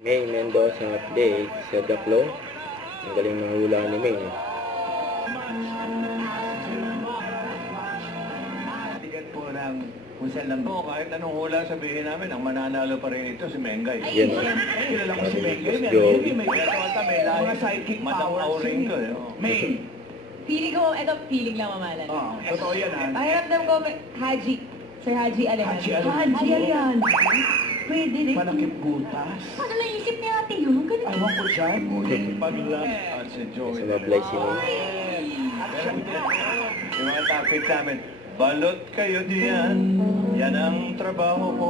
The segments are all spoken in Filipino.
May Mendoza update sa Daklo. Ang galing mga hula ni May. Tigat po ng kung saan lang po, kahit anong hula sabihin namin, ang mananalo pa rin ito si Mengay. Yan. Kilala ko si Mengay. Joey. May mga psychic powers yun. May. Feeling ko, ito feeling lang mamalan. Totoo yan ha. Pakiramdam ko, Haji. Sir Haji Alejandro. Haji Alejandro. Pwede rin. Manakip butas. Paano naisip ni ate yun? Ganun. Ewan ko dyan. Muling paglang. At si Joey. Sumablay si May. Yung mga topic namin, balot kayo diyan. Yan ang trabaho ko.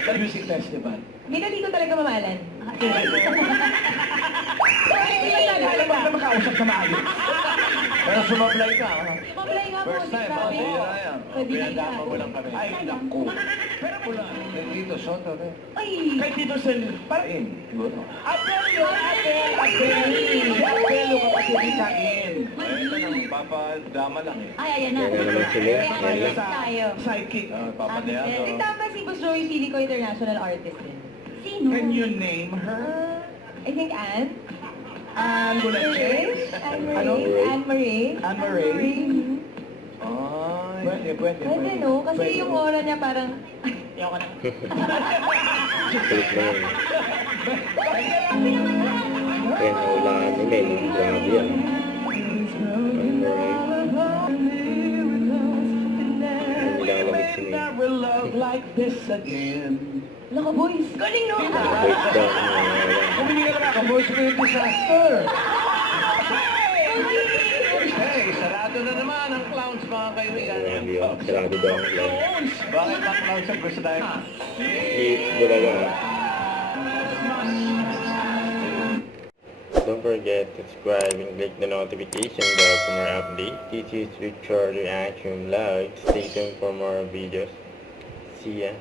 Sa music festival. Hindi ko talaga mamalan. Alam mo na makausap sa maayos. Pero sumablay ka. Mablay nga po. First time, sabi ko. bihira yan. Pinagdama mo lang kami. Ay, naku. Pero mula, Tito Soto rin. Ay! Kay Tito Sen, pain. Siguro. Apelo kapatid ni Kain. Ito nang papadama lang eh. Ay, ayan na. Yan na naman si May. Yan na. Tayo. Psychic. Papadeado. Tama si Boss Joey, feeling ko international artist din. Sino? Can you name her? I think Anne. Bulaches? Ano? Anne-Marie. Anne-Marie? Ay, pwede. Pwede no, kasi yung aura niya parang... Ayoko na. Kulit na yun. Kaya nahulaan ni May. Grabe yan. Nilalamig si May. Never love like this again. Laka boys, galing no? Voice down. Kumili ka naman, voice mo yung disaster. Hey, sarado na naman ang clowns mga kaibigan. Grabe yun. Sarado daw ang clown. Clowns! Bakit ba clowns ang gusto tayo? Bulaga. Don't forget to subscribe and click the notification bell for more updates. This is Richard Reaction Vlog. Stay tuned for more videos. See ya.